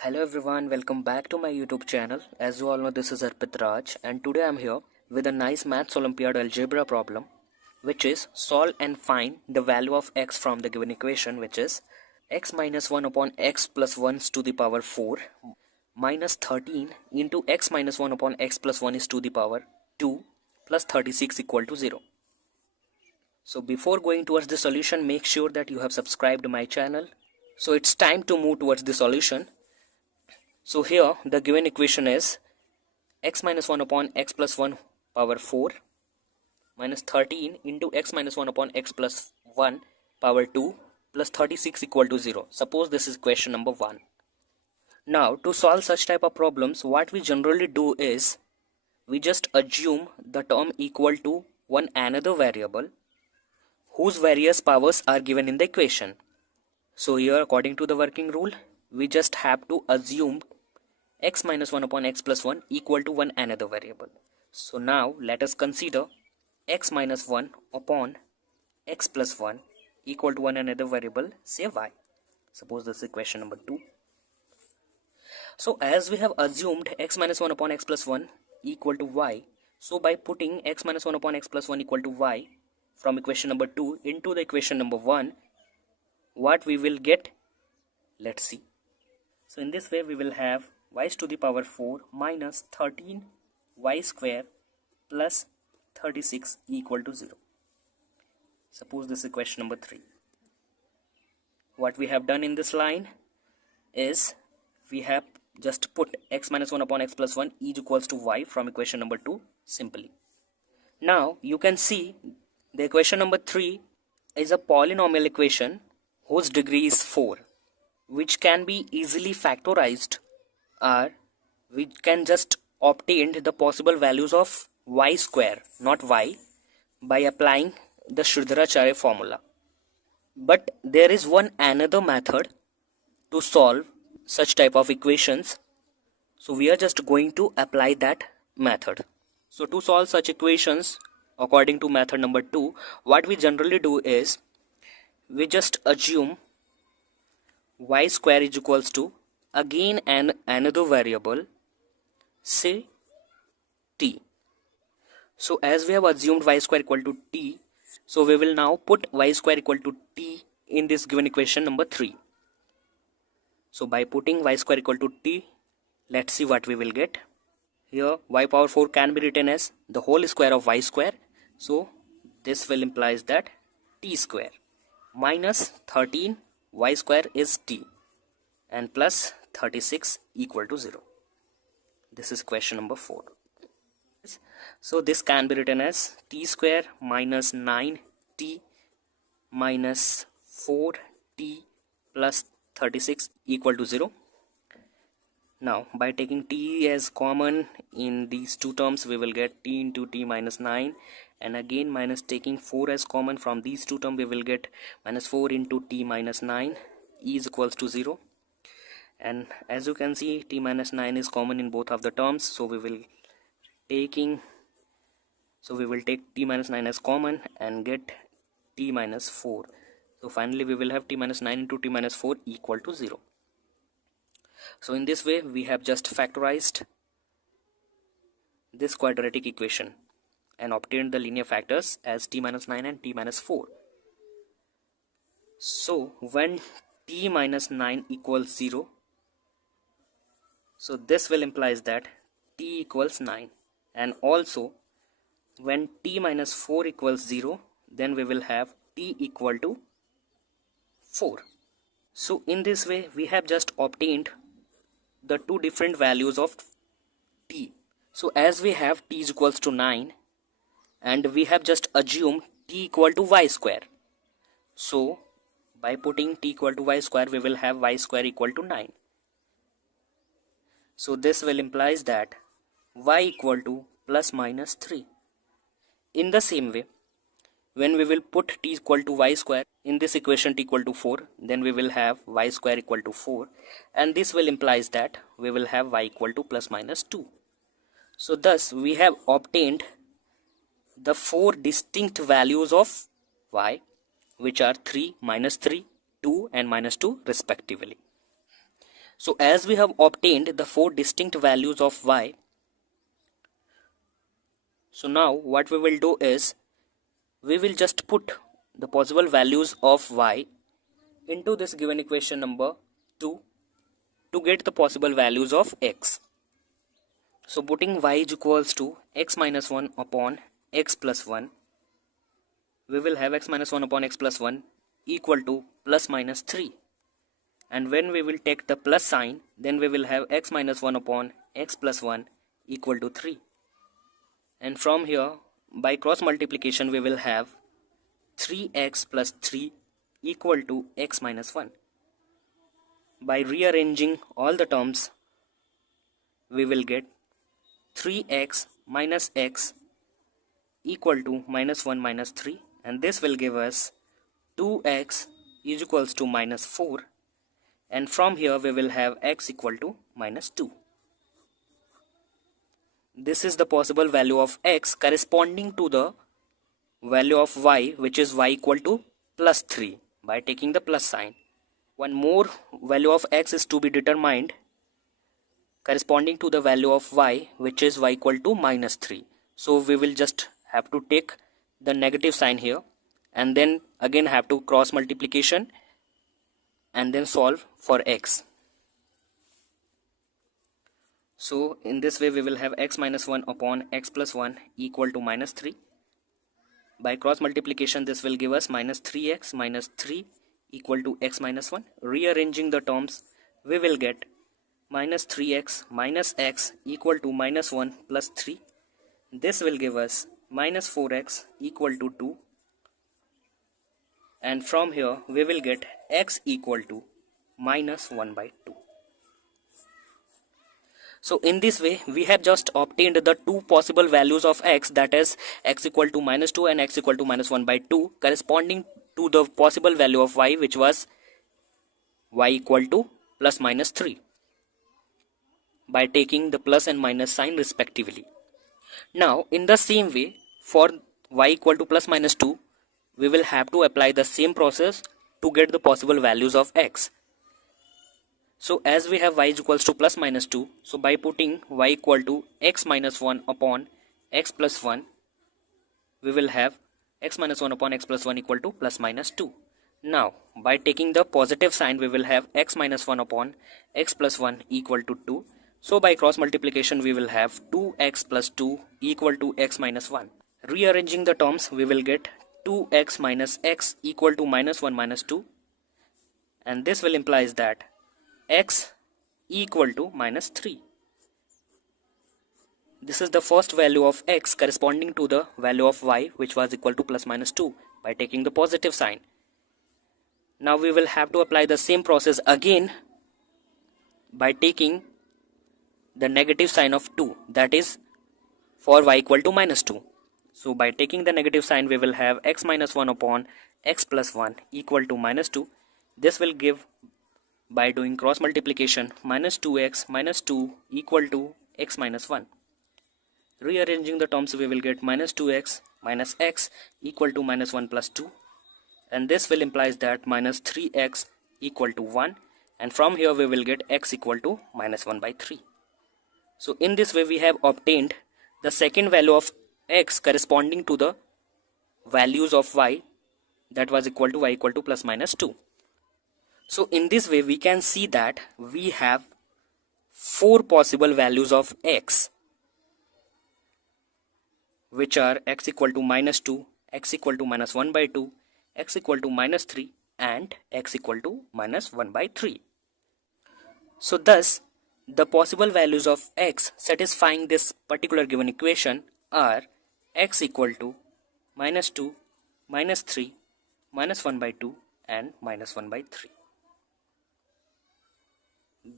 Hello everyone, welcome back to my YouTube channel. As you all know, this is Arpit Raj, and today I'm here with a nice Maths Olympiad algebra problem, which is solve and find the value of x from the given equation, which is x minus 1 upon x plus 1 to the power 4 minus 13 into x minus 1 upon x plus 1 is to the power 2 plus 36 equal to 0. So before going towards the solution, make sure that you have subscribed my channel. So it's time to move towards the solution. So here the given equation is x minus 1 upon x plus 1 power 4 minus 13 into x minus 1 upon x plus 1 power 2 plus 36 equal to 0. Suppose this is question number 1. Now to solve such type of problems, what we generally do is we just assume the term equal to one another variable whose various powers are given in the equation. So here according to the working rule, we just have to assume x minus 1 upon x plus 1 equal to one another variable. So now let us consider x minus 1 upon x plus 1 equal to one another variable, say y. Suppose this is question number 2. So as we have assumed x minus 1 upon x plus 1 equal to y, so by putting x minus 1 upon x plus 1 equal to y from equation number 2 into the equation number 1, what we will get? Let's see. So in this way we will have y to the power 4 minus 13 y square plus 36 equal to 0. Suppose this is question number 3. What we have done in this line is we have just put x minus 1 upon x plus 1 is equals to y from equation number 2 simply. Now you can see the equation number 3 is a polynomial equation whose degree is 4, which can be easily factorized, or we can just obtain the possible values of y square, not y, by applying the Sridharacharya formula. But there is one another method to solve such type of equations, so we are just going to apply that method. So to solve such equations according to method number 2, what we generally do is we just assume y square is equals to again another variable, say t. So as we have assumed y square equal to t, so we will now put y square equal to t in this given equation number 3. So by putting y square equal to t, let's see what we will get. Here y power 4 can be written as the whole square of y square, so this will implies that t square minus 13 y square is t and plus 36 equal to 0. This is question number 4. So this can be written as t square minus 9t minus 4t plus 36 equal to 0. Now by taking t as common in these two terms, we will get t into t minus 9, and again minus taking 4 as common from these two terms, we will get minus 4 into t minus 9 is equals to 0. And as you can see, t minus 9 is common in both of the terms, so we will take t minus 9 as common and get t minus 4. So finally we will have t minus 9 into t minus 4 equal to 0. So in this way we have just factorized this quadratic equation and obtained the linear factors as t minus 9 and t minus 4. So when t minus 9 equals 0, so this will implies that t equals 9, and also when t minus 4 equals 0, then we will have t equal to 4. So in this way we have just obtained the two different values of t. So as we have t is equals to 9 and we have just assumed t equal to y square, so by putting t equal to y square we will have y square equal to 9. So this will implies that y equal to plus minus 3. In the same way, when we will put t equal to y square in this equation t equal to 4, then we will have y square equal to 4, and this will implies that we will have y equal to plus minus 2. So thus we have obtained the 4 distinct values of y, which are 3, minus 3, 2 and minus 2 respectively. So as we have obtained the 4 distinct values of y, so now what we will do is we will just put the possible values of y into this given equation number 2 to get the possible values of x. So putting y is equals to x minus 1 upon x plus 1, we will have x minus 1 upon x plus 1 equal to plus minus 3. And when we will take the plus sign, then we will have x minus 1 upon x plus 1 equal to 3. And from here, by cross multiplication, we will have 3x plus 3 equal to x minus 1. By rearranging all the terms, we will get 3x minus x equal to minus 1 minus 3, and this will give us 2x is equals to minus 4, and from here we will have x equal to minus 2. This is the possible value of x corresponding to the value of y, which is y equal to plus 3 by taking the plus sign. One more value of x is to be determined corresponding to the value of y, which is y equal to minus 3. So we will just have to take the negative sign here and then again have to cross multiplication and then solve for x. So in this way we will have x minus 1 upon x plus 1 equal to minus 3. By cross multiplication this will give us minus 3x minus 3 equal to x minus 1. Rearranging the terms, we will get minus 3x minus x equal to minus 1 plus 3. This will give us minus 4x equal to 2. And from here we will get x equal to minus 1 by 2. So in this way we have just obtained the two possible values of x, that is x equal to minus 2 and x equal to minus 1 by 2, corresponding to the possible value of y, which was y equal to plus minus 3, by taking the plus and minus sign respectively. Now in the same way, for y equal to plus minus 2, we will have to apply the same process to get the possible values of x. So as we have y is equals to plus minus 2, so by putting y equal to x minus 1 upon x plus 1, we will have x minus 1 upon x plus 1 equal to plus minus 2. Now by taking the positive sign, we will have x minus 1 upon x plus 1 equal to 2. So by cross multiplication we will have 2x plus 2 equal to x minus 1. Rearranging the terms, we will get 2x minus x equal to minus 1 minus 2, and this will implies that x equal to minus 3. This is the first value of x corresponding to the value of y, which was equal to plus minus 2, by taking the positive sign. Now we will have to apply the same process again by taking the negative sign of 2, that is for y equal to minus 2. So by taking the negative sign, we will have x minus 1 upon x plus 1 equal to minus 2. This will give, by doing cross multiplication, minus 2x minus 2 equal to x minus 1. Rearranging the terms, we will get minus 2x minus x equal to minus 1 plus 2, and this will implies that minus 3x equal to 1, and from here we will get x equal to minus 1 by 3. So in this way we have obtained the second value of x corresponding to the values of y, that was equal to y equal to plus minus 2. So in this way we can see that we have 4 possible values of x, which are x equal to minus 2, x equal to minus 1 by 2, x equal to minus 3, and x equal to minus 1 by 3. So thus the possible values of x satisfying this particular given equation are x equal to minus 2, minus 3, minus 1 by 2, and minus 1 by 3.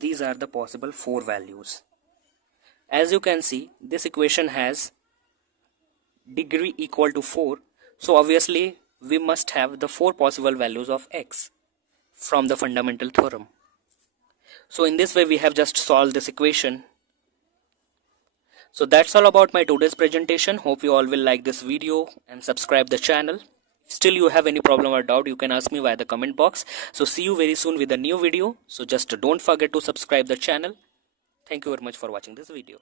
These are the possible 4 values. As you can see, this equation has degree equal to 4, so obviously we must have the 4 possible values of x from the fundamental theorem. So in this way we have just solved this equation. So that's all about my today's presentation. Hope you all will like this video and subscribe the channel. still you have any problem or doubt, you can ask me via the comment box. So see you very soon with a new video. So just don't forget to subscribe the channel. Thank you very much for watching this video.